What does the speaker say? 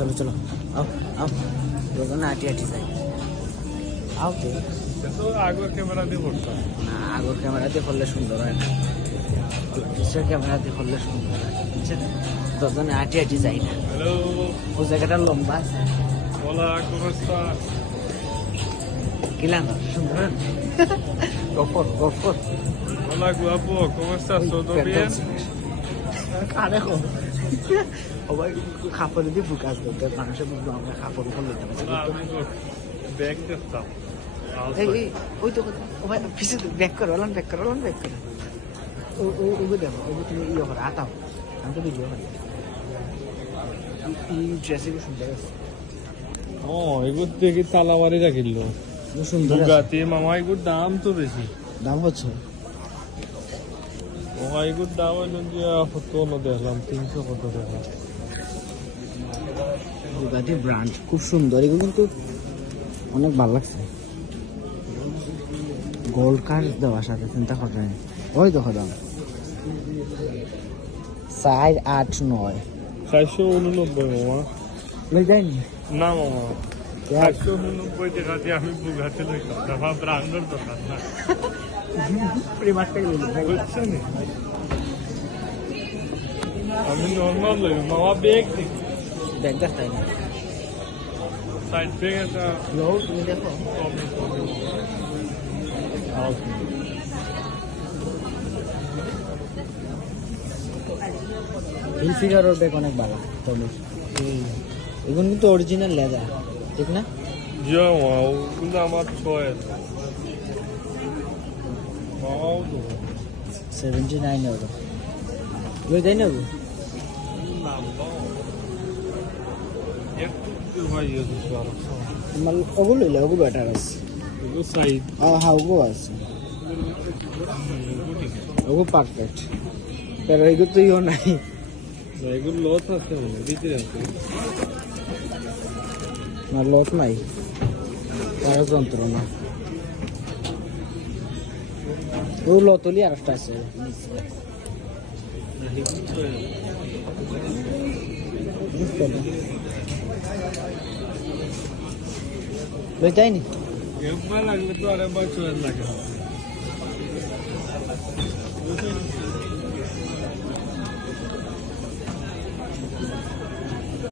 চলো চলো আও আও দোকানে আটি আটি যাই আও তে আগের ক্যামেরা দিয়ে করতাম না আগের ক্যামেরা দিয়ে করলে সুন্দর হয় না পিছের ক্যামেরা দিয়ে করলে সুন্দর হয় বুঝছেন দোকানে আটি আটি যাই না হ্যালো ও জায়গাটা লম্বা আছে hola ¿cómo estás? কিলান সুন্দর Ghaffar Ghaffar Hola guapo ¿cómo estás? ¿Todo bien? কারে কম সবাই খাপড়ে দিয়ে ফুকাস করতে মানুষের মধ্যে আমরা খাপড় করলে Hola amigo ব্যাগ দেখতাম এই ওই তো কথা ও ভাই পিছে ব্যাক করো অলান ব্যাক করো অলান ব্যাক করো ও ও ওকে দেখো ওকে তুমি ইয়ে করো আতাও আমি তো ভিডিও করি এই ড্রেসে খুব সুন্দর আছে ও এগুলো দেখি তালাবাড়ি রাখিল খুব সুন্দর আছে বুগাতি মামা এগুলোর দাম তো বেশি দাম হচ্ছে ও এগুলোর দাম হইল যে কত দেখলাম 300 কত দেখলাম বুগাটি ব্র্যান্ড খুব সুন্দর এগুলো কিন্তু অনেক ভালো লাগছে গোল্ড কার্ড দেওয়ার সাথে চিন্তা করেন ওই দেখো দাম 489 489 মামা লই যায়নি না মামা 489 টাকা দিয়ে আমি বুগাতে লইতাম দামা ব্র্যান্ডের দোকান না প্রিমার থেকে বুঝছেন আমি নর্মাল লই মামা ব্যাগ দিই ব্যাগ দেখাই না সাইড ব্যাগ একটা লো তুমি দেখো কমে হিল ফিগারের ব্যাগ অনেক ভালো তবে এগুলো কিন্তু অরিজিনাল লেদার ঠিক না জিও মামা ওগুলো আমার চয়েস মামাও তো 79 euro লই যাই না গো একটু ভাই আছে আর মাল ওগুলো লইলে ওগুলো বেটার আছে এগুলো সাইড হ্যাঁ ওগুলো আছে ওগুলো পারফেক্ট pero এগুলো তো ইও নাই এগুলো লস আছে ভিতরে আছে না লস নাই আর যন্ত্রণা ও লতলি আর একটা আছে বুঝতে না লই যাইনি একবার লাগলে তো আরেকবার চয়েস লাগে